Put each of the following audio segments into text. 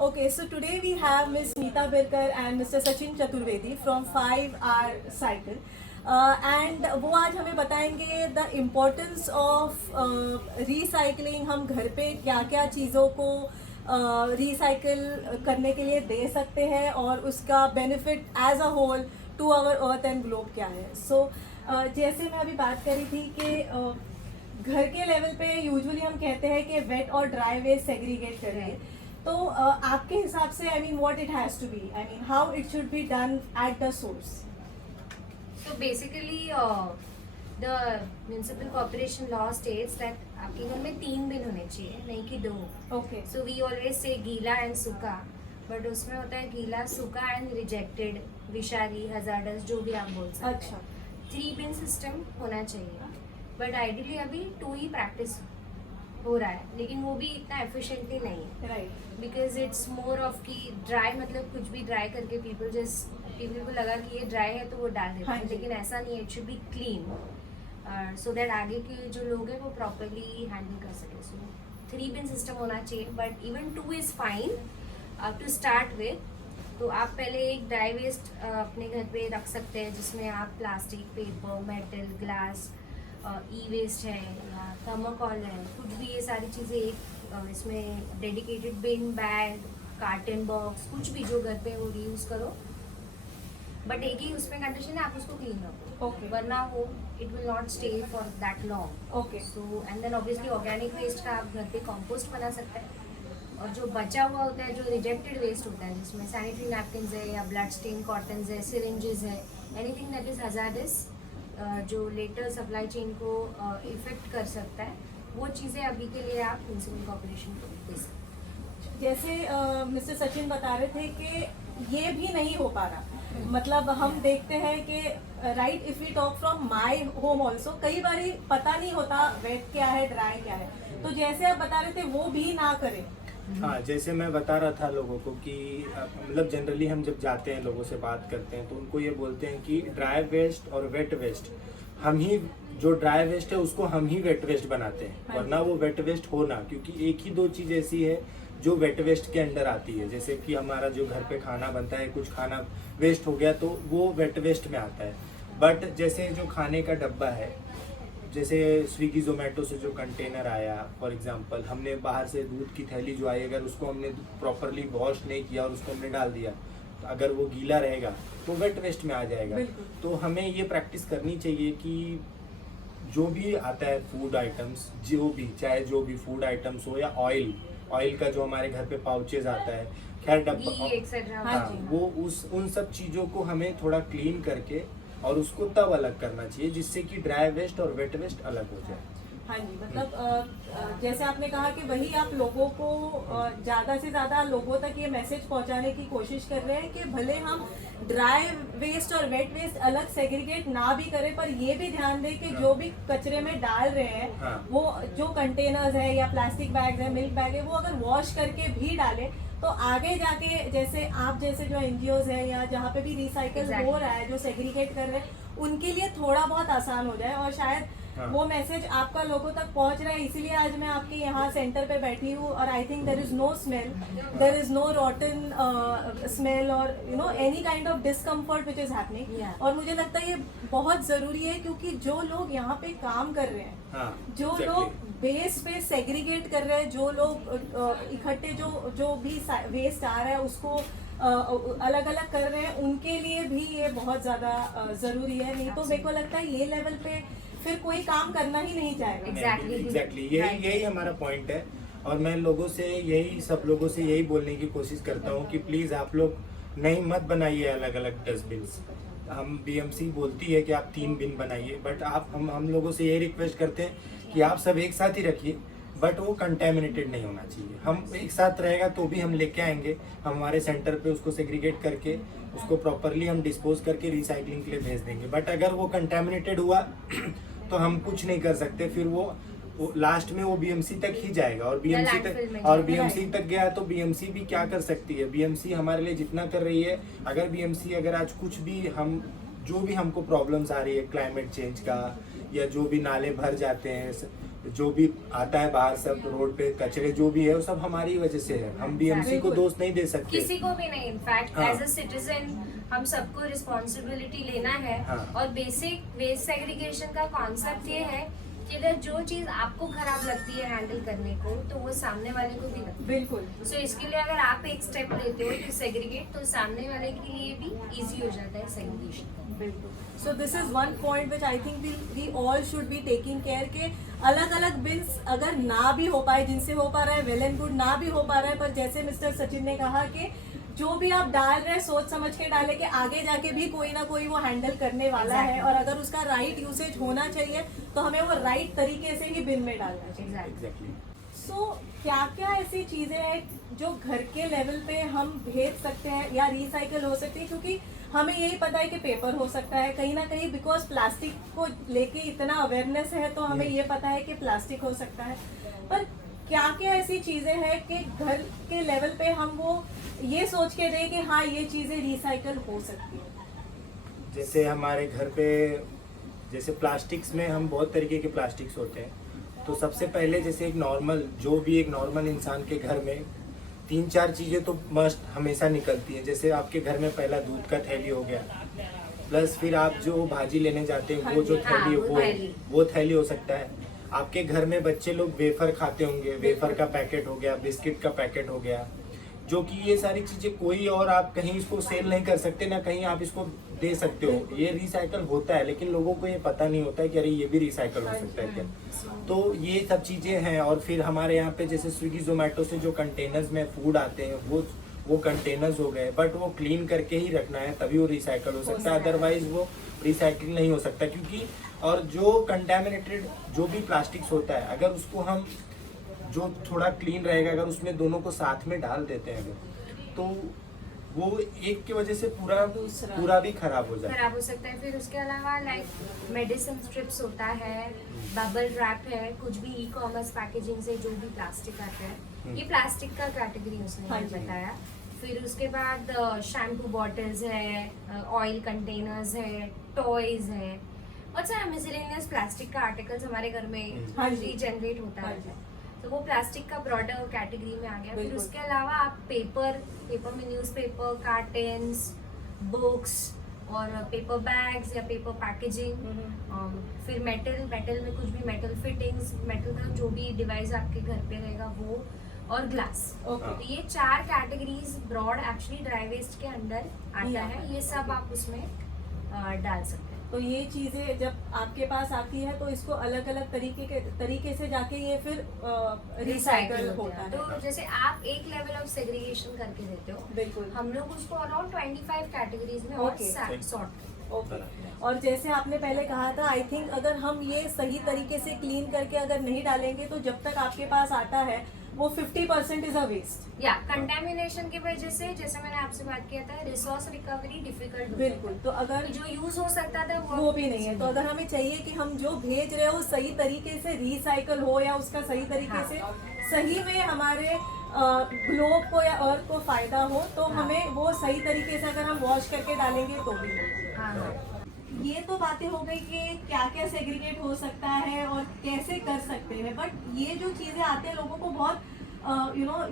Okay, so today we have Miss Neeta Birkar and Mr. Sachin Chaturvedi from 5R Cycle. And वो आज हमें बताएंगे the importance of recycling. हम घर पे क्या क्या चीज़ों को रिसाइकिल करने के लिए दे सकते हैं और उसका benefit as a whole to our earth and globe क्या है. सो जैसे मैं अभी बात करी थी कि घर के लेवल पे यूजुअली हम कहते हैं कि वेट और ड्राई वेस्ट सेग्रीगेट करें. तो आपके हिसाब से I mean what it has to be, I mean how it should be done at the source. So basically, the municipal corporation law states that आपके घर में 3 बिन होने चाहिए, नहीं कि 2. Okay. So we always say गीला एंड सूखा, but उसमें होता है गीला, सूखा एंड रिजेक्टेड, विषारी, हजार्डस, जो भी आप बोल सकते हैं. अच्छा. 3 बिन सिस्टम होना चाहिए, बट आइडियली अभी 2 ही प्रैक्टिस हो रहा है, लेकिन वो भी इतना एफिशिएंटली नहीं है. Right. Because it's more of कि ड्राई, मतलब कुछ भी ड्राई करके पीपल को लगा कि ये ड्राई है तो वो डाल देते हाँ हैं, जी. लेकिन ऐसा नहीं है. It should B clean so that आगे के जो लोग हैं वो प्रॉपरली हैंडल कर सके. सो 3 बिन सिस्टम होना चाहिए, but even 2 is fine to start with. तो आप पहले एक ड्राई वेस्ट अपने घर पे रख सकते हैं, जिसमें आप प्लास्टिक, पेपर, मेटल, ग्लास, ई वेस्ट है या थर्माकोल है, कुछ भी ये सारी चीज़ें एक इसमें डेडिकेटेड बिन, बैग, कार्टन बॉक्स, कुछ भी जो घर पे वो रीयूज़ करो. बट एक ही उसमें कंडीशन है, आप उसको क्लीन रखो. Okay. वरना वो it will not stay for that long. Okay. So and then obviously organic waste का आप घर पे कंपोस्ट बना सकते हैं. और जो बचा हुआ होता है, जो रिजेक्टेड वेस्ट होता है, जिसमें सैनिटरी नैपकिन्स है या ब्लड स्टेन कॉटन्स है, सिरिंजेस है, एनीथिंग दैट इज हजार्डस, जो लेटर सप्लाई चेन को इफेक्ट कर सकता है, वो चीज़ें अभी के लिए आप म्युनिसिपल कॉर्पोरेशन को दे सकते हैं. जैसे मिस्टर सचिन बता रहे थे कि ये भी नहीं हो पा रहा. मतलब हम देखते हैं कि right, if we talk from my home also, कई बार पता नहीं होता वेट क्या है, ड्राई क्या है. तो जैसे आप बता रहे थे वो भी ना करें. हाँ, जैसे मैं बता रहा था लोगों को कि मतलब जनरली हम जब जाते हैं, लोगों से बात करते हैं, तो उनको ये बोलते हैं कि ड्राई वेस्ट और वेट वेस्ट हम ही, जो ड्राई वेस्ट है उसको हम ही वेट वेस्ट बनाते हैं, वरना वो वेट वेस्ट हो ना. क्योंकि एक ही 2 चीज़ ऐसी है जो वेट वेस्ट के अंडर आती है. जैसे कि हमारा जो घर पे खाना बनता है, कुछ खाना वेस्ट हो गया तो वो वेट वेस्ट में आता है. बट जैसे जो खाने का डब्बा है, जैसे स्विगी जोमेटो से जो कंटेनर आया, फॉर एग्जांपल हमने बाहर से दूध की थैली जो आई, अगर उसको हमने प्रॉपरली वॉश नहीं किया और उसको हमने डाल दिया, तो अगर वो गीला रहेगा तो वेट वेस्ट में आ जाएगा. तो हमें ये प्रैक्टिस करनी चाहिए कि जो भी आता है फूड आइटम्स, जो भी, चाहे जो भी फूड आइटम्स हो या ऑयल का जो हमारे घर पे पाउचेज आता है, खैर डब्बा, घी एक्सेट्रा, हाँ, वो उन सब चीज़ों को हमें थोड़ा क्लीन करके और उसको तब अलग करना चाहिए, जिससे कि ड्राई वेस्ट और वेट वेस्ट अलग हो जाए. हाँ जी. मतलब जैसे आपने कहा कि वही आप लोगों को ज़्यादा से ज़्यादा लोगों तक ये मैसेज पहुंचाने की कोशिश कर रहे हैं कि भले हम ड्राई वेस्ट और वेट वेस्ट अलग सेग्रीगेट ना भी करें, पर ये भी ध्यान दें कि जो भी कचरे में डाल रहे हैं, हाँ. वो जो कंटेनर्स है या प्लास्टिक बैग्स है, मिल्क बैग है, वो अगर वॉश करके भी डालें तो आगे जाके जैसे आप जैसे जो एनजीओज है या जहाँ पे भी रिसाइकल हो रहा है, जो सेग्रीगेट कर रहे हैं, उनके लिए थोड़ा बहुत आसान हो जाए. और शायद वो मैसेज आपका लोगों तक पहुंच रहा है, इसीलिए आज मैं आपके यहाँ सेंटर पे बैठी हूँ. और I think there is no smell, there is no rotten smell और you know any kind of discomfort which is happening. और मुझे लगता है ये बहुत जरूरी है, क्योंकि जो लोग यहाँ पे काम कर रहे हैं, हाँ, जो लोग बेस पे सेग्रीगेट कर रहे हैं, जो लोग इकट्ठे जो भी वेस्ट आ रहा है उसको अलग अलग कर रहे हैं, उनके लिए भी ये बहुत ज़्यादा ज़रूरी है. नहीं तो मेरे को लगता है ये लेवल पे फिर कोई काम करना ही नहीं चाहेगा. एग्जैक्टली यही हमारा पॉइंट है. और मैं लोगों से सब लोगों से यही बोलने की कोशिश करता हूँ कि प्लीज़ आप लोग नहीं मत बनाइए अलग अलग डस्टबिन. हम बीएमसी बोलती है कि आप 3 बिन बनाइए, बट हम लोगों से यही रिक्वेस्ट करते हैं कि आप सब एक साथ ही रखिए, बट वो कंटेमिनेटेड नहीं होना चाहिए. हम एक साथ रहेगा तो भी हम लेके आएंगे, हम हमारे सेंटर पे उसको सेग्रीगेट करके उसको प्रॉपरली हम डिस्पोज करके रिसाइकलिंग के लिए भेज देंगे. बट अगर वो कंटेमिनेटेड हुआ तो हम कुछ नहीं कर सकते. फिर वो लास्ट में वो बीएमसी तक ही जाएगा, और बीएमसी तक गया तो बीएमसी भी क्या कर सकती है. बीएमसी हमारे लिए जितना कर रही है, अगर बीएमसी अगर आज कुछ भी जो भी हमको प्रॉब्लम्स आ रही है क्लाइमेट चेंज का, या जो भी नाले भर जाते हैं, जो भी आता है बाहर सब रोड पे कचरे जो भी है वो सब हमारी वजह से है। हम बीएमसी को दोष नहीं दे सकते। किसी को भी नहीं, इनफैक्ट हाँ। एज अ सिटीजन हम सबको रिस्पॉन्सिबिलिटी लेना है। हाँ। और बेसिक वेस्ट सेग्रीगेशन का कॉन्सेप्ट ये है कि अगर जो चीज आपको खराब लगती है हैंडल करने को तो वो सामने वाले को भी लगती है। बिल्कुल। सो इसके लिए अगर आप एक स्टेप लेते हो टू सेग्रीगेट तो सामने वाले के लिए भी इजी हो जाता है सेग्रीगेशन। बिल्कुल। So this is one point which I think we all should be taking care के अलग अलग बिन्स अगर ना भी हो पाए, जिनसे हो पा रहा है वेल एंड गुड, ना भी हो पा रहा है पर जैसे मिस्टर सचिन ने कहा कि जो भी आप डाल रहे हैं सोच समझ के डाले कि आगे जाके भी कोई ना कोई वो हैंडल करने वाला है और अगर उसका राइट यूसेज होना चाहिए तो हमें वो राइट तरीके से ही बिन में डालना चाहिए। एग्जैक्टली। सो क्या क्या ऐसी चीजें हैं जो घर के लेवल पे हम भेज सकते हैं या रिसाइकल हो सकती है, क्योंकि हमें यही पता है कि पेपर हो सकता है कहीं ना कहीं, बिकॉज प्लास्टिक को लेके इतना अवेयरनेस है तो हमें ये पता है कि प्लास्टिक हो सकता है, पर क्या क्या ऐसी चीजें हैं कि घर के लेवल पे हम वो ये सोच के दें कि हाँ ये चीजें रिसाइकल हो सकती है। जैसे हमारे घर पे जैसे प्लास्टिक्स में हम बहुत तरीके के प्लास्टिक्स होते हैं, तो सबसे पहले जैसे एक नॉर्मल जो भी एक नॉर्मल इंसान के घर में 3-4 चीज़ें तो मस्ट हमेशा निकलती हैं। जैसे आपके घर में पहला दूध का थैली हो गया, प्लस फिर आप जो भाजी लेने जाते हैं वो जो थैली वो थैली हो सकता है। आपके घर में बच्चे लोग वेफर खाते होंगे, वेफर का पैकेट हो गया, बिस्किट का पैकेट हो गया, जो कि ये सारी चीज़ें कोई और आप कहीं इसको सेल नहीं कर सकते ना कहीं आप इसको दे सकते हो। ये रिसाइकल होता है लेकिन लोगों को ये पता नहीं होता है कि अरे ये भी रिसाइकल हो सकता है क्या। तो ये सब चीज़ें हैं। और फिर हमारे यहाँ पे जैसे स्विगी जोमेटो से जो कंटेनर्स में फूड आते हैं वो कंटेनर्स हो गए, बट वो क्लीन करके ही रखना है तभी वो रिसाइकल हो सकता है, अदरवाइज वो रिसाइकिल नहीं हो सकता। क्योंकि और जो कंटेमिनेटेड जो भी प्लास्टिक्स होता है अगर उसको हम जो थोड़ा क्लीन रहेगा अगर उसमें दोनों को साथ में डाल देते हैं अगर तो वो एक की वजह से पूरा भी खराब हो सकता है। फिर उसके अलावा लाइक मेडिसिन स्ट्रिप्स होता है, बबल रैप है, कुछ भी ई कॉमर्स पैकेजिंग से जो भी प्लास्टिक आता है ये प्लास्टिक का कैटेगरी उसने बताया। फिर उसके बाद शैम्पू बॉटल्स है, ऑयल कंटेनर्स है, टॉयज है, बहुत सारा मिसलेनियस प्लास्टिक का आर्टिकल्स हमारे घर में रीजनरेट होता है, तो वो प्लास्टिक का ब्रॉडर कैटेगरी में आ गया। फिर उसके अलावा आप पेपर में न्यूज़पेपर, कार्टन्स, बुक्स और पेपर बैग्स या पेपर पैकेजिंग, फिर मेटल में कुछ भी मेटल फिटिंग्स, मेटल का जो भी डिवाइस आपके घर पे रहेगा वो, और ग्लास। तो ये 4 categories broad actually dry waste के अंदर आता है। ये सब आप उसमें डाल सकते हैं। तो ये चीजें जब आपके पास आती है तो इसको अलग अलग तरीके से जाके ये फिर रिसाइकल होता है। तो जैसे आप एक लेवल ऑफ सेग्रीगेशन करके देते हो, बिल्कुल, हम लोग उसको अराउंड 25 कैटेगरीज में और सॉर्ट। ओके। और जैसे आपने पहले कहा था, आई थिंक अगर हम ये सही तरीके से क्लीन करके अगर नहीं डालेंगे तो जब तक आपके पास आता है वो 50% इज अ वेस्ट। या कंटेमिनेशन की वजह से, जैसे मैंने आपसे बात किया था, रिसोर्स रिकवरी डिफिकल्ट। बिल्कुल। तो अगर जो यूज हो सकता था वो भी नहीं है, तो अगर हमें चाहिए कि हम जो भेज रहे हो सही तरीके से रिसाइकल हो या उसका सही तरीके से सही में हमारे ग्लोब को या अर्थ को फायदा हो, तो हमें वो सही तरीके से अगर हम वॉश करके डालेंगे तो भी होगा। ये तो बातें हो गई कि क्या क्या सेग्रीगेट हो सकता है और कैसे कर सकते हैं, बट ये जो चीज़ें आते हैं लोगों को बहुत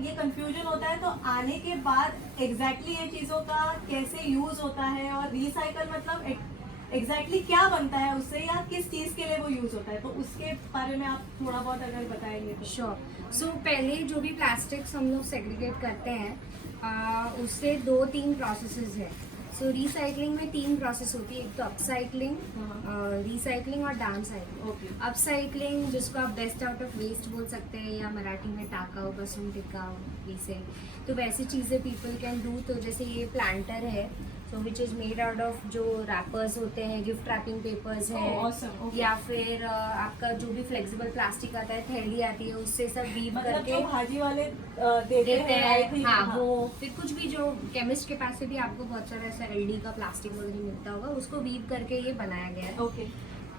ये कंफ्यूजन होता है। तो आने के बाद एग्जैक्टली ये चीज़ों का कैसे यूज़ होता है और रिसाइकल मतलब एग्जैक्टली क्या बनता है उससे या किस चीज़ के लिए वो यूज़ होता है, तो उसके बारे में आप थोड़ा बहुत अगर बताएंगे तो। श्योर। सो पहले जो भी प्लास्टिक्स हम लोग सेग्रीगेट करते हैं उससे 2-3 प्रोसेसेस है। सो रिसाइकलिंग में 3 प्रोसेस होती है, एक तो अपसाइकलिंग, रिसाइकलिंग और डाउनसाइकलिंग। अपसाइकलिंग जिसको आप बेस्ट आउट ऑफ वेस्ट बोल सकते हैं या मराठी में टाकाऊ बसून टिकाऊ, वैसे तो वैसी चीज़ें पीपल कैन डू। तो जैसे ये प्लांटर है, so which is made out of जो रैपर्स होते हैं, गिफ्ट रैपिंग पेपर्स है, या फिर आपका जो भी फ्लेक्सिबल प्लास्टिक आता है, थैली आती है, उससे सब वीव मतलब करके जो भाजी वाले देते हैं। हाँ, वो फिर कुछ भी जो केमिस्ट के पास से भी आपको बहुत सारा ऐसा एलडी का प्लास्टिक वगैरह मिलता होगा, उसको वीव करके ये बनाया गया है। ओके।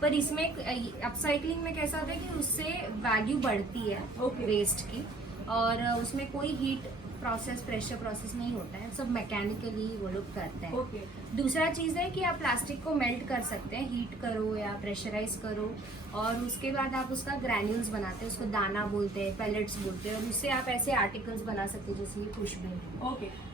पर इसमें अपसाइक्लिंग में कैसा होता है कि उससे वैल्यू बढ़ती है वेस्ट की, और उसमें कोई हीट प्रोसेस प्रेशर प्रोसेस नहीं होता है, सब मैकेनिकली वो लोग करते हैं। ओके दूसरा चीज़ है कि आप प्लास्टिक को मेल्ट कर सकते हैं, हीट करो या प्रेशराइज करो, और उसके बाद आप उसका ग्रैन्यूल्स बनाते हैं, उसको दाना बोलते हैं, पेलेट्स बोलते हैं, और उससे आप ऐसे आर्टिकल्स बना सकते हैं जैसे ये खुशबू। ओके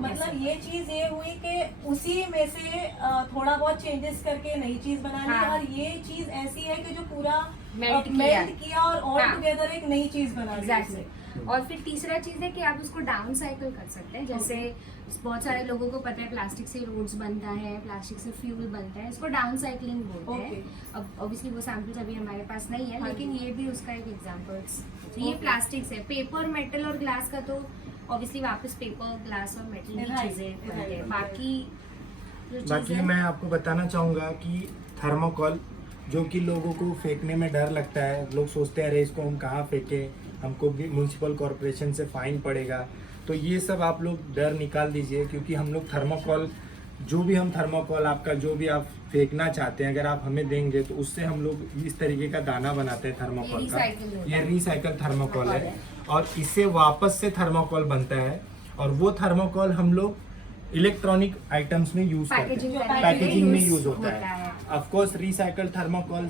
मतलब ये चीज ये हुई कि उसी में से थोड़ा बहुत चेंजेस करके नई चीज बनानी है, हाँ। और ये चीज ऐसी है कि जो पूरा Melt किया और ऑल हाँ। टुगेदर एक नई चीज बना दी एग्जैक्टली। उससे। और फिर तीसरा चीज़ है कि आप उसको डाउन साइकिल कर सकते हैं, जैसे बहुत सारे लोगों को पता है प्लास्टिक से रोड्स बनता है, प्लास्टिक से फ्यूल बनता है, इसको डाउन साइकिलिंग बोलते हैं। Okay. अब ऑब्वियसली वो सैम्पल्स अभी हमारे पास नहीं है, हाँ लेकिन जी। ये भी उसका एक एग्जाम्पल्स। तो ये Okay. प्लास्टिक से, पेपर, मेटल और ग्लास का तो ऑब्वियसली वापस पेपर, ग्लास और मेटल की Right, चीज़ें बनते हैं। right. बाकी जो बाकी चीज़ें मैं आपको बताना चाहूँगा कि थर्मोकॉल जो कि लोगों को फेंकने में डर लगता है, लोग सोचते हैं अरे इसको हम कहाँ फेंकें, हमको भी म्यूनसिपल कॉरपोरेशन से फाइन पड़ेगा, तो ये सब आप लोग डर निकाल दीजिए, क्योंकि हम लोग थर्मोकॉल जो भी हम थर्मोकॉल आपका जो भी आप फेंकना चाहते हैं अगर आप हमें देंगे तो उससे हम लोग इस तरीके का दाना बनाते हैं थर्मोकॉल ये का। recycle होता ये रिसाइकल थर्मोकॉल है और इससे वापस से थर्मोकॉल बनता है, और वो थर्मोकॉल हम लोग इलेक्ट्रॉनिक आइटम्स में यूज करते पैकेजिंग हैं, करने के पैकेजिंग में लिए यूज होता है। Of course recycle thermocol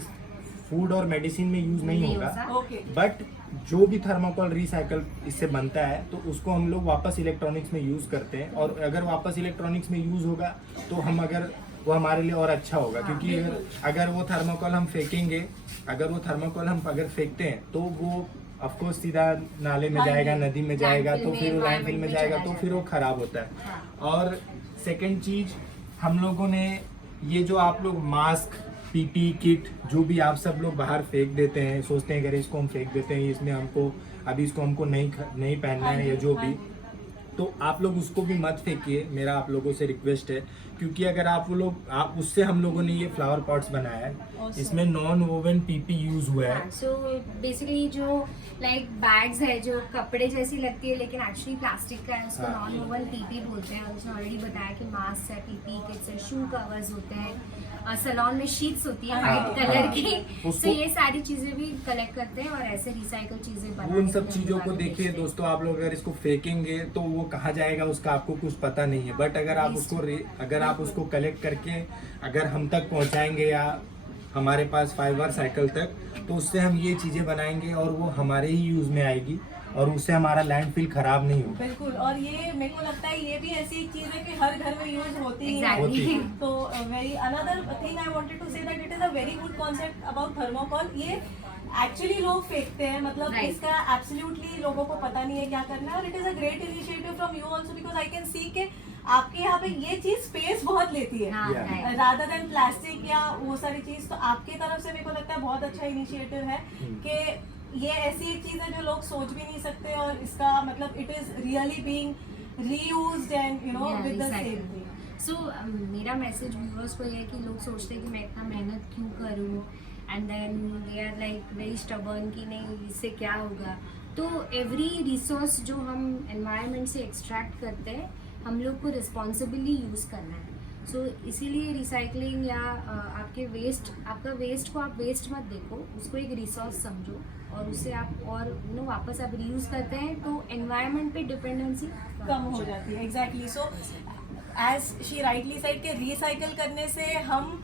food और मेडिसिन में यूज नहीं नहीं होगा, होता। ओके बट जो भी थर्मोकॉल रिसाइकल इससे बनता है तो उसको हम लोग वापस इलेक्ट्रॉनिक्स में यूज करते हैं, और अगर वापस इलेक्ट्रॉनिक्स में यूज होगा तो हम अगर वो हमारे लिए और अच्छा होगा, क्योंकि अगर वो थर्मोकॉल हम फेंकेंगे, अगर वो थर्मोकॉल हम अगर फेंकते हैं तो वो ऑफ कोर्स सीधा नाले में हाँ जी। जाएगा, नदी में जाएगा, Landfill तो में, फिर वो लैंडफिल में environment में जाएगा चला तो जाता फिर वो है। खराब होता है। हाँ। और सेकंड चीज हम लोगों ने ये जो आप लोग मास्क, पीपी किट जो भी आप सब लोग बाहर फेंक देते हैं, सोचते हैं अगर इसको हम फेंक देते हैं इसमें हमको अभी इसको हमको नहीं पहनना है या जो भी, तो आप लोग उसको भी मत फेंकिए, मेरा आप लोगों से रिक्वेस्ट है, क्योंकि अगर आप उससे हम लोगों ने ये फ्लावर पॉट्स बनाया है, इसमें नॉन वोवन पीपी यूज हुआ है। सो बेसिकली जो लाइक बैग्स है जो कपड़े जैसी लगती है लेकिन एक्चुअली प्लास्टिक का है, उसको हाँ। नॉन वोवन पीपी बोलते हैं। और उसने ऑलरेडी बताया कि मास्क है, पीपी किट्स है, शू कवर्स होते हैं, सैलून में शीट्स होती है हाँ, वाइट कलर हाँ। की। उसको- तो ये सारी चीजें भी कलेक्ट करते हैं और ऐसे रिसाइकल चीजें बनाने उन के सब लिए चीजों को दुकानों में देखिए बेचते हैं। दोस्तों, आप लोग अगर इसको फेंकेंगे तो वो कहाँ जाएगा उसका आपको कुछ पता नहीं है, बट अगर आप अगर आप उसको कलेक्ट करके अगर हम तक पहुंचाएंगे या हमारे पास फाइबर साइकिल तक, तो उससे हम ये चीजें बनाएंगे और वो हमारे ही यूज में आएगी और उससे हमारा लैंडफिल खराब नहीं होगा। बिल्कुल। और ये मेरे को लगता है ये भी ऐसी एक चीज है कि हर घर में यूज होती ही है। होती है। तो very another thing I wanted to say that it is a very good concept about thermocol. ये एक्चुअली लोग फेंकते हैं, मतलब Right. इसका एब्सोल्युटली लोगों को पता नहीं है क्या करना है, और it is a great initiative from you also, because I can see के आपके यहाँ पे ये चीज स्पेस बहुत लेती है हाँ, Yeah. right. Rather than plastic या वो सारी चीज। तो आपकी तरफ से मेरे को लगता है बहुत अच्छा इनिशिएटिव है कि ये ऐसी एक चीज है जो लोग सोच भी नहीं सकते, और इसका मतलब it is really being reused and you know Yeah, with the same recycled. Thing. So मेरा मैसेज व्यूअर्स को ये है कि लोग सोचते हैं कि मैं इतना मेहनत क्यों करूँ, and then they are like very stubborn कि नहीं इससे क्या होगा। तो एवरी रिसोर्स जो हम एनवायरनमेंट से एक्सट्रैक्ट करते हैं हम लोग को रिस्पॉन्सिबली यूज़ करना है। सो इसीलिए रिसाइकलिंग या आपका वेस्ट को आप वेस्ट मत देखो, उसको एक रिसोर्स समझो, और उससे आप और वापस आप रीयूज़ करते हैं तो एनवायरनमेंट पे डिपेंडेंसी कम हो जाती है। Exactly. So as she rightly said के रिसाइकल करने से हम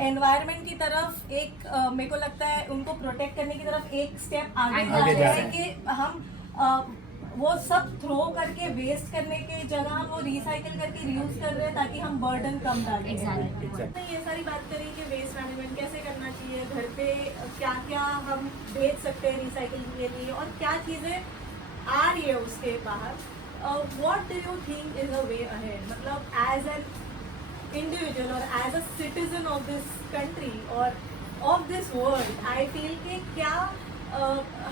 एनवायरनमेंट की तरफ एक मेरे को लगता है उनको प्रोटेक्ट करने की तरफ एक स्टेप आगे जा आगे रहे जा हैं रहे कि हम वो सब थ्रो करके वेस्ट करने के जगह हम वो रिसाइकल करके रीयूज कर रहे हैं, ताकि हम बर्डन कम डालें। Exactly. तो ये सारी बात करें कि वेस्ट मैनेजमेंट कैसे करना चाहिए, घर पे क्या क्या हम बेच सकते हैं रिसाइकलिंग के लिए, और क्या चीज़ें आ रही है उसके बाहर। What do you think is a way ahead, मतलब एज एन इंडिविजुअल और as a citizen of this country और of this world, I feel कि क्या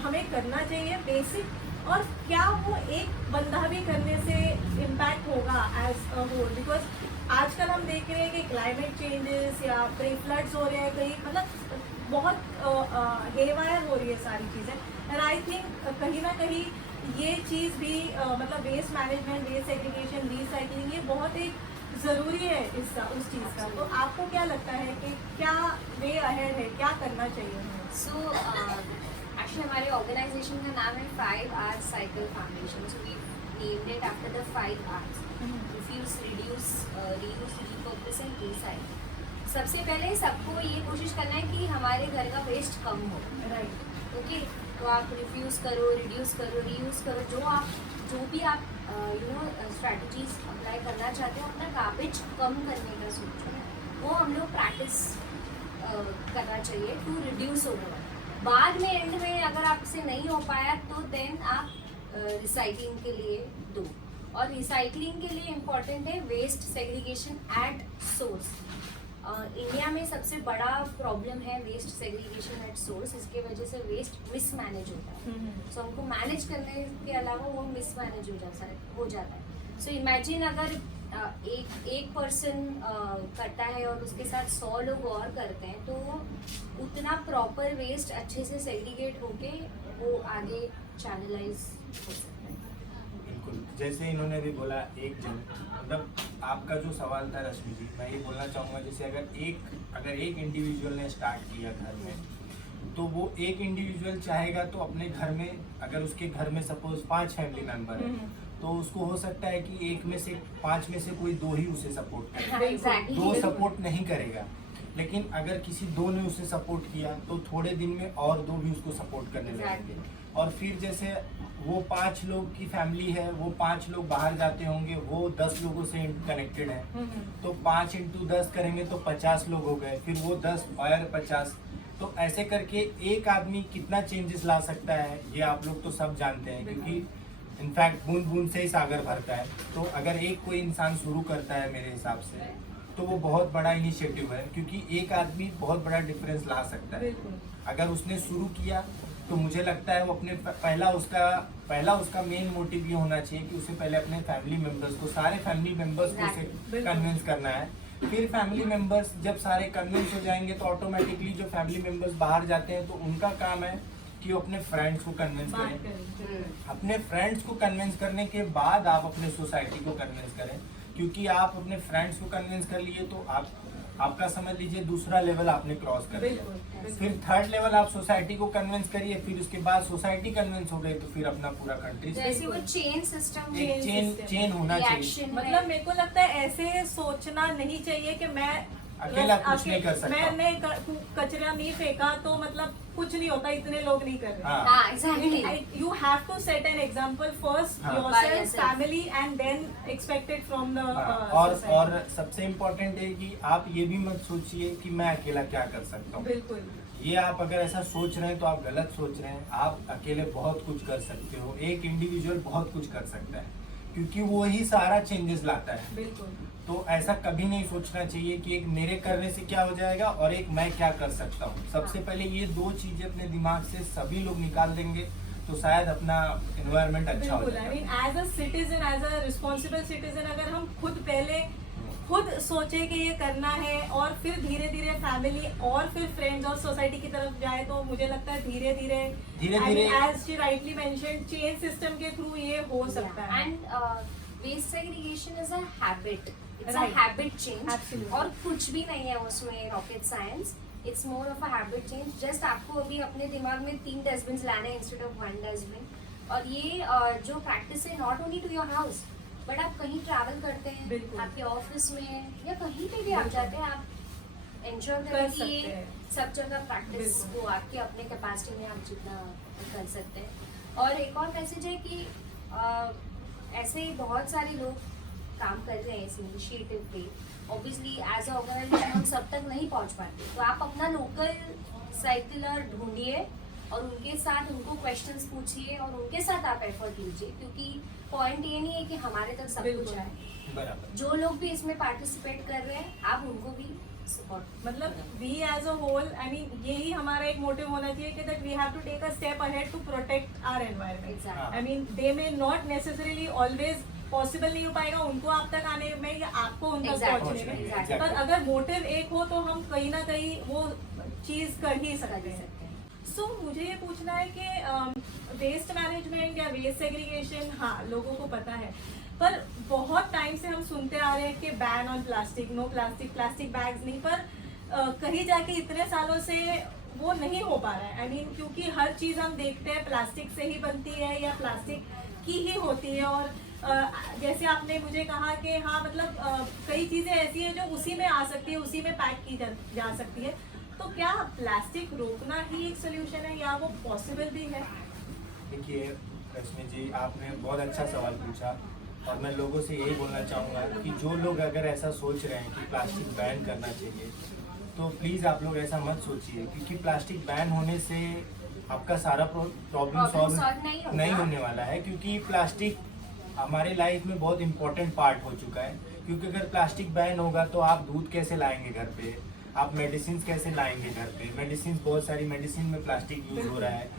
हमें करना चाहिए बेसिक, और क्या वो एक बंदा भी करने से इम्पैक्ट होगा एज अ होल। बिकॉज आजकल हम देख रहे हैं कि क्लाइमेट चेंजेस या कहीं फ्लड्स हो रहे हैं, कहीं मतलब बहुत हेवायर हो रही है सारी चीज़ें। एंड आई थिंक कहीं ना कहीं ये चीज़ भी मतलब waste management, waste segregation, recycling, ये बहुत एक ज़रूरी है उस चीज़ का। तो आपको क्या लगता है कि क्या वे अहेड है, क्या करना चाहिए हमें? सो एक्चुअली हमारे ऑर्गेनाइजेशन का नाम है 5R cycle foundation. So we named it after the 5 R's: refuse, reduce, reuse, repurpose and recycle. सबसे पहले सबको ये कोशिश करना है कि हमारे घर का वेस्ट कम हो. राइट. ओके, तो आप रिफ्यूज़ करो, रिड्यूस करो, रीयूज़ करो, जो भी आप स्ट्रैटेजीज अप्लाई करना चाहते हो, अपना गार्बेज कम करने का सोचो, वो हम लोग प्रैक्टिस करना चाहिए टू रिड्यूस ओवर. बाद में एंड में अगर आपसे नहीं हो पाया तो देन आप रिसाइकलिंग के लिए दो. और रिसाइकलिंग के लिए इम्पॉर्टेंट है waste segregation at source. India में सबसे बड़ा प्रॉब्लम है वेस्ट सेग्रीगेशन एट सोर्स. इसके वजह से वेस्ट मिसमैनेज होता है. सो हमको मैनेज करने के अलावा वो मिसमैनेज हो जाता है. सो इमेजिन अगर एक पर्सन करता है और उसके साथ 100 लोग और करते हैं, तो उतना प्रॉपर वेस्ट अच्छे से सेग्रीगेट होके वो आगे चैनलाइज हो सकता है. बिल्कुल, जैसे इन्होंने भी बोला एक जन, मतलब आपका जो सवाल था रश्मि जी, मैं ये बोलना चाहूँगा जैसे अगर एक इंडिविजुअल ने स्टार्ट किया घर में, तो वो एक इंडिविजुअल चाहेगा तो अपने घर में, अगर उसके घर में सपोज 5 फैमिली मेंबर है, तो उसको हो सकता है कि 5 में से कोई 2 ही उसे सपोर्ट करे. 2 सपोर्ट नहीं करेगा, लेकिन अगर किसी 2 ने उसे सपोर्ट किया तो थोड़े दिन में और 2 भी उसको सपोर्ट करने लगेंगे. और फिर जैसे वो 5 लोग की फैमिली है, वो 5 लोग बाहर जाते होंगे, वो 10 लोगों से कनेक्टेड है, तो 5 × 10 करेंगे तो 50 लोग हो गए, फिर वो 10 और 50. तो ऐसे करके एक आदमी कितना चेंजेस ला सकता है ये आप लोग तो सब जानते हैं, क्योंकि इनफैक्ट बूंद बूंद से ही सागर भरता है. तो अगर एक कोई इंसान शुरू करता है मेरे हिसाब से, तो वो बहुत बड़ा इनिशिएटिव है, क्योंकि एक आदमी बहुत बड़ा डिफरेंस ला सकता है. अगर उसने शुरू किया तो मुझे लगता है वो अपने पहला उसका मेन मोटिव ये होना चाहिए कि उसे पहले अपने फैमिली मेंबर्स को, सारे फैमिली मेंबर्स को उसे कन्विंस करना है. फिर फैमिली मेंबर्स जब सारे कन्विंस हो जाएंगे तो ऑटोमेटिकली जो फैमिली मेंबर्स बाहर जाते हैं तो उनका काम है कि वो अपने फ्रेंड्स को कन्विंस करें. अपने फ्रेंड्स को कन्विंस करने के बाद आप अपने सोसाइटी को कन्विंस करें, क्योंकि आप अपने फ्रेंड्स को कन्विंस कर लिए तो आपका समझ लीजिए दूसरा लेवल आपने क्रॉस कर लिया. फिर 3rd लेवल आप सोसाइटी को कन्विंस करिए, फिर उसके बाद सोसाइटी कन्विंस हो गई तो फिर अपना पूरा कंट्री. जैसे वो चेन सिस्टम, चेन होना चाहिए. मतलब मेरे को लगता है ऐसे सोचना नहीं चाहिए कि मैं अकेला कुछ नहीं कर सकता. मैंने कचरा नहीं फेंका तो मतलब कुछ नहीं होता, इतने लोग नहीं कर रहे. हाँ, exactly. You have to set an example first, yourself, family, and then expect it from the society. और सबसे इम्पोर्टेंट है कि आप ये भी मत सोचिए कि मैं अकेला क्या कर सकता हूँ. बिल्कुल. ये आप अगर ऐसा सोच रहे हैं तो आप गलत सोच रहे हैं. आप अकेले बहुत कुछ कर सकते हो. एक इंडिविजुअल बहुत कुछ कर सकता है, क्योंकि वो ही सारा चेंजेस लाता है. बिल्कुल. तो ऐसा कभी नहीं सोचना चाहिए कि एक मेरे करने से क्या हो जाएगा और एक मैं क्या कर सकता हूँ. सबसे पहले ये 2 चीजें अपने दिमाग से सभी लोग निकाल देंगे तो शायद अपना एनवायरनमेंट अच्छा हो जाएगा. I mean as a citizen, as a responsible citizen, अगर हम खुद सोचे कि ये करना है और फिर धीरे धीरे फैमिली और फिर फ्रेंड्स और सोसाइटी की तरफ जाए, तो मुझे लगता है धीरे धीरे as she rightly mention chain system के थ्रू ये हो सकता है. And waste segregation is a habit. It's a habit change, और कुछ भी नहीं है उसमें rocket science. It's more of a habit change. Just आपको अभी अपने दिमाग में 3 डस्टबिन लाने हैं इंस्टेड ऑफ 1 डस्टबिन. और ये जो प्रैक्टिस है not only to your house, but आप कहीं ट्रैवल करते हैं, आपके ऑफिस में या कहीं पे भी आप जाते हैं, आप एंश्योर करें कि ये सब जगह प्रैक्टिस हो आपके अपने कैपेसिटी में, आप जितना कर सकते हैं. और एक और मैसेज है कि ऐसे बहुत सारे लोग काम कर रहे हैं इस इनिशिएटिव पे. ऑब्वियसली एज अ ऑर्गेनाइजेशन हम सब तक नहीं पहुंच पाते, तो आप अपना लोकल साइकिलर ढूंढिए और उनके साथ उनको क्वेश्चंस पूछिए और उनके साथ आप एफर्ट लीजिए, क्योंकि पॉइंट ये नहीं है कि हमारे तक सब कुछ आए. जो लोग भी इसमें पार्टिसिपेट कर रहे हैं आप उनको भी सपोर्ट. मतलब we as a whole, I mean यही हमारा एक मोटिव होना चाहिए कि that we have to take a step ahead to protect our environment. I mean they may not necessarily always possible नहीं हो पाएगा उनको आप तक आने में या आपको उन तक पहुंचने में, पर अगर मोटिव एक हो तो हम कहीं ना कहीं वो चीज कर ही सकते हैं. सो मुझे ये पूछना है कि वेस्ट मैनेजमेंट या वेस्ट सेग्रीगेशन, हाँ लोगों को पता है, पर बहुत टाइम से हम सुनते आ रहे हैं कि ban on plastic, no plastic, plastic bags नहीं, पर कहीं जाके इतने सालों से वो नहीं हो पा रहा है. आई मीन क्योंकि हर चीज़ हम देखते हैं प्लास्टिक से ही बनती है या प्लास्टिक की ही होती है, और जैसे आपने मुझे कहा कि हाँ मतलब कई चीज़ें ऐसी हैं जो उसी में आ सकती है, उसी में पैक की जा सकती है, तो क्या प्लास्टिक रोकना ही एक सोल्यूशन है या वो पॉसिबल भी है? देखिए रश्मि जी, आपने बहुत अच्छा सवाल पूछा और मैं लोगों से यही बोलना चाहूँगा कि जो लोग अगर ऐसा सोच रहे हैं कि प्लास्टिक बैन करना चाहिए, तो प्लीज़ आप लोग ऐसा मत सोचिए, क्योंकि प्लास्टिक बैन होने से आपका सारा प्रॉब्लम सॉल्व नहीं होने वाला है। क्योंकि प्लास्टिक हमारे लाइफ में बहुत इंपॉर्टेंट पार्ट हो चुका है। क्योंकि अगर प्लास्टिक बैन होगा तो आप दूध कैसे लाएंगे घर पे, आप मेडिसिन कैसे लाएंगे घर पे? मेडिसिन, बहुत सारी मेडिसिन में प्लास्टिक यूज़ हो रहा है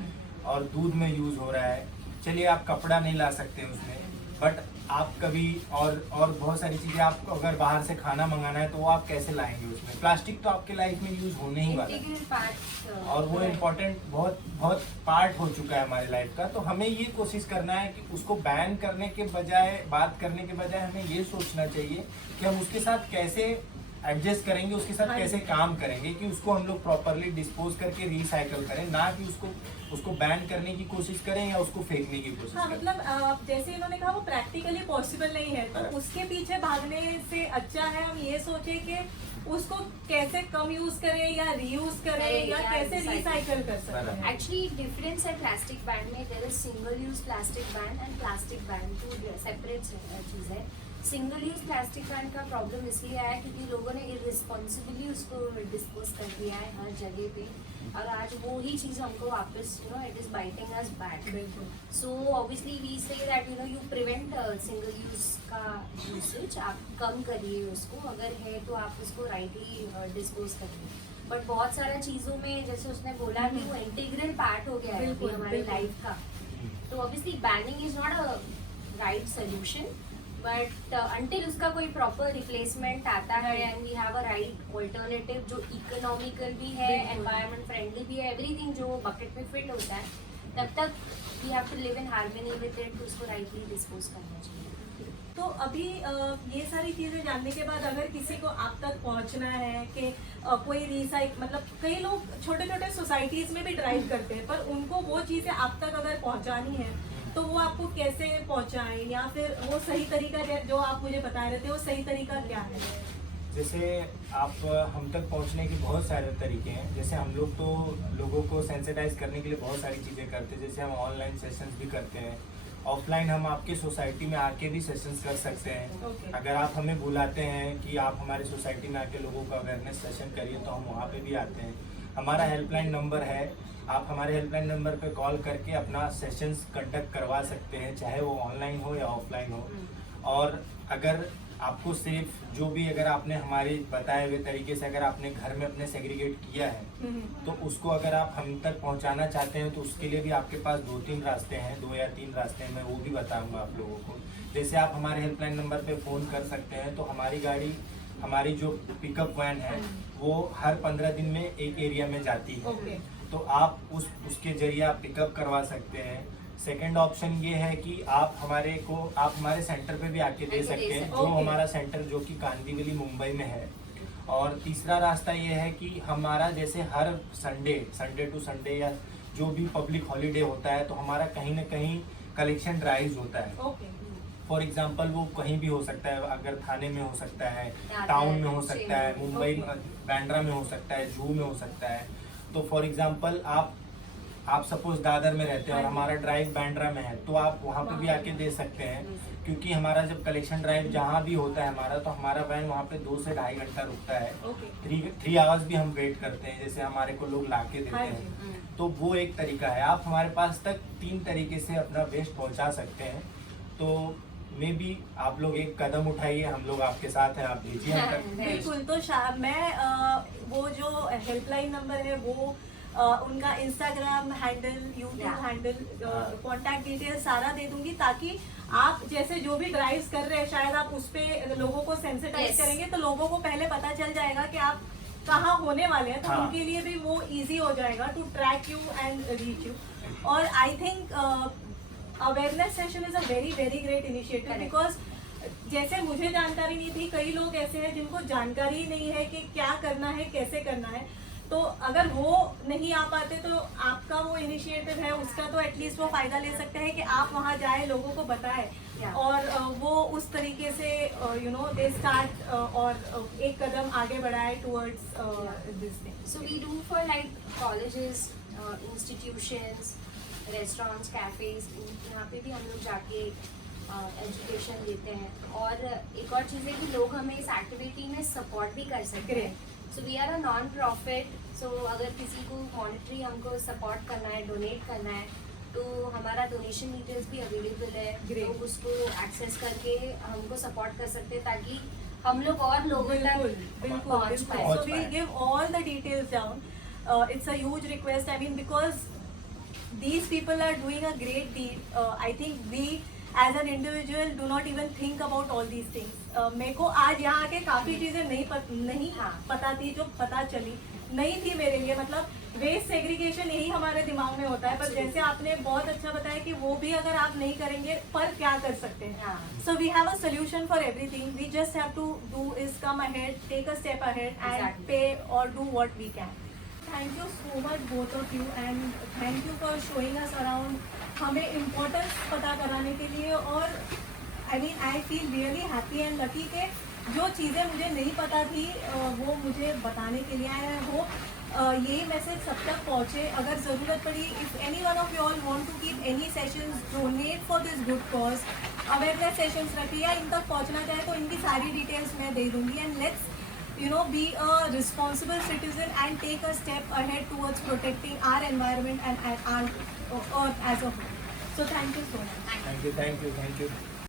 और दूध में यूज़ हो रहा है। चलिए आप कपड़ा नहीं ला सकते उसमें, बट आप कभी और बहुत सारी चीज़ें, आपको अगर बाहर से खाना मंगाना है तो वो आप कैसे लाएंगे उसमें? प्लास्टिक तो आपके लाइफ में यूज़ होने ही वाला है और वो इम्पोर्टेंट बहुत पार्ट हो चुका है हमारे लाइफ का। तो हमें ये कोशिश करना है कि उसको बैन करने के बजाय, बात करने के बजाय हमें ये सोचना चाहिए कि हम उसके साथ कैसे एडजस्ट करेंगे, उसके साथ कैसे काम करेंगे कि उसको हम लोग प्रॉपरली डिस्पोज करके रिसाइकल करें, ना कि उसको बैन करने की कोशिश करें या उसको फेंकने की कोशिश हाँ, करें। मतलब जैसे इन्होंने कहा वो प्रैक्टिकली पॉसिबल नहीं है, तो उसके पीछे भागने से अच्छा है हम ये सोचें कि उसको कैसे कम यूज करें या रीयूज करें या कैसे रिसाइकल कर सकते हैं। एक्चुअली डिफरेंस है प्लास्टिक बैन में, there is single use plastic ban and plastic ban, two separate चीज़ है। सिंगल यूज प्लास्टिक बैन का प्रॉब्लम इसलिए आया क्योंकि लोगों ने इररिस्पॉन्सिबली उसको डिस्पोज कर दिया है हर जगह पे, और आज वो ही चीज़ हमको वापस it is biting us back. So obviously we say that you prevent single use का यूसेज, आप कम करिए उसको, अगर है तो आप उसको राइटली डिस्पोज करिए। बट बहुत सारा चीज़ों में जैसे उसने बोला कि वो इंटीग्रल पार्ट हो गया है अभी हमारी लाइफ का, तो obviously banning is not a right solution, but until उसका कोई प्रॉपर रिप्लेसमेंट आता है and we have a right alternative जो इकोनॉमिकल भी है, एनवायरनमेंट फ्रेंडली भी है, एवरीथिंग जो बकेट में फिट होता है, तब तक we have to live in harmony with it, उसको राइटली डिस्पोज करना चाहिए। तो अभी ये सारी चीज़ें जानने के बाद अगर किसी को आप तक पहुंचना है कि कोई मतलब कई लोग छोटे छोटे सोसाइटीज़ में भी ड्राइव करते हैं, पर उनको वो चीज़ें आप तक अगर पहुंचानी है तो वो आपको कैसे पहुंचाएं, या फिर वो सही तरीका जो आप मुझे बता रहे थे वो सही तरीका क्या है? जैसे आप हम तक पहुंचने के बहुत सारे तरीके हैं। जैसे हम लोग तो लोगों को सेंसिटाइज करने के लिए बहुत सारी चीज़ें करते हैं। जैसे हम ऑनलाइन सेशंस भी करते हैं, ऑफलाइन हम आपके सोसाइटी में आके भी सेशंस कर सकते हैं। अगर आप हमें बुलाते हैं कि आप हमारे सोसाइटी में आके लोगों का अवेयरनेस सेशन करिए, तो हम वहाँ पे भी आते हैं। हमारा हेल्पलाइन नंबर है, आप हमारे हेल्पलाइन नंबर पे कॉल करके अपना सेशंस कंडक्ट करवा सकते हैं, चाहे वो ऑनलाइन हो या ऑफलाइन हो। और अगर आपको सिर्फ जो भी, अगर आपने हमारे बताए हुए तरीके से अगर आपने घर में अपने सेग्रीगेट किया है, तो उसको अगर आप हम तक पहुंचाना चाहते हैं तो उसके लिए भी आपके पास 2-3 रास्ते हैं, 2 या 3 रास्ते हैं, मैं वो भी बताऊंगा आप लोगों को। जैसे आप हमारे हेल्पलाइन नंबर पे फ़ोन कर सकते हैं, तो हमारी गाड़ी, हमारी जो पिकअप वैन है वो हर 15 दिन में एक एरिया में जाती है, तो आप उसके जरिए आप पिकअप करवा सकते हैं। सेकंड ऑप्शन ये है कि आप हमारे सेंटर पे भी आके दे सकते हैं, जो हमारा सेंटर जो कि कांदिवली मुंबई में है। और तीसरा रास्ता ये है कि हमारा जैसे हर संडे टू संडे या जो भी पब्लिक हॉलीडे होता है, तो हमारा कहीं ना कहीं कलेक्शन ड्राइव होता है। फॉर एग्जाम्पल वो कहीं भी हो सकता है, अगर थाने में हो सकता है, टाउन में हो सकता है, मुंबई बांद्रा में हो सकता है, जूहू में हो सकता है। तो फॉर एग्जाम्पल आप सपोज दादर में रहते हैं और हमारा ड्राइव बांद्रा में है, तो आप वहाँ पे भी आके दे सकते हैं। क्योंकि हमारा जब कलेक्शन ड्राइव जहाँ भी होता है हमारा, तो हमारा वैन वहाँ पे 2 से ढाई घंटा रुकता है। 3 आवर्स भी हम वेट करते हैं, जैसे हमारे को लोग ला के देते हैं। तो वो एक तरीका है। आप हमारे पास तक 3 तरीके से अपना वेस्ट पहुँचा सकते हैं। तो मे बी आप लोग एक कदम उठाइए, हम लोग आपके साथ हैं, आप भेजिए हम तक। बिल्कुल। तो मैं वो जो हेल्पलाइन नंबर है वो उनका Instagram handle, YouTube handle, contact detail सारा दे दूंगी, ताकि आप जैसे जो भी ड्राइव्स कर रहे हैं शायद आप उस पे लोगों को सेंसिटाइज करेंगे, तो लोगों को पहले पता चल जाएगा कि आप कहाँ होने वाले हैं, तो उनके लिए भी वो इजी हो जाएगा to track you and reach you. और I think awareness session is a very very great initiative, because जैसे मुझे जानकारी नहीं थी, कई लोग ऐसे हैं जिनको जानकारी नहीं है कि क्या करना है, कैसे करना है। तो अगर वो नहीं आ पाते तो आपका वो इनिशिएटिव है उसका तो एटलीस्ट वो फायदा ले सकते हैं कि आप वहाँ जाए, लोगों को बताएं और वो उस तरीके से यू नो दे स्टार्ट और एक कदम आगे बढ़ाए towards this thing. So we do for like colleges, institutions, restaurants, cafes. यहाँ पे भी हम लोग जाके एजुकेशन देते हैं. और एक और चीज़ है कि लोग हमें इस एक्टिविटी में सपोर्ट भी कर सकते हैं. So we are a non profit. So अगर किसी को मॉनेटरी हमको सपोर्ट करना है, डोनेट करना है, तो हमारा डोनेशन डिटेल्स भी अवेलेबल है. लोग उसको एक्सेस करके हमको सपोर्ट कर सकते हैं ताकि हम लोग और लोगों तक पहुंच पाए. So we'll give all the details down. It's a huge request. I mean, because these people are doing a great deed. I think we, as an individual, do not even think about all these things. मेरे को आज यहाँ आके काफी चीजें नहीं पता थी जो पता चली. नहीं थी मेरे लिए, मतलब वेस्ट सेग्रीगेशन यही हमारे दिमाग में होता है, पर जैसे आपने बहुत अच्छा बताया कि वो भी अगर आप नहीं करेंगे पर क्या कर सकते हैं. So we have a solution for everything. We just have to do is come ahead, take a step ahead and पे और do what we can. Thank you so much both of you and thank you for showing us around, हमें importance पता कराने के लिए. और I mean I feel really happy and lucky के जो चीज़ें मुझे नहीं पता थी वो मुझे बताने के लिए आए. आई होप यही मैसेज सब तक पहुँचे. अगर ज़रूरत पड़ी, if any one of you all want to keep any sessions, donate for this good cause, awareness sessions रखिए या इन तक पहुँचना चाहे तो इनकी सारी डिटेल्स मैं दे दूँगी. And let's you know be a responsible citizen and take a step ahead towards protecting our environment and our earth as a whole. So thank you so much. Thank you.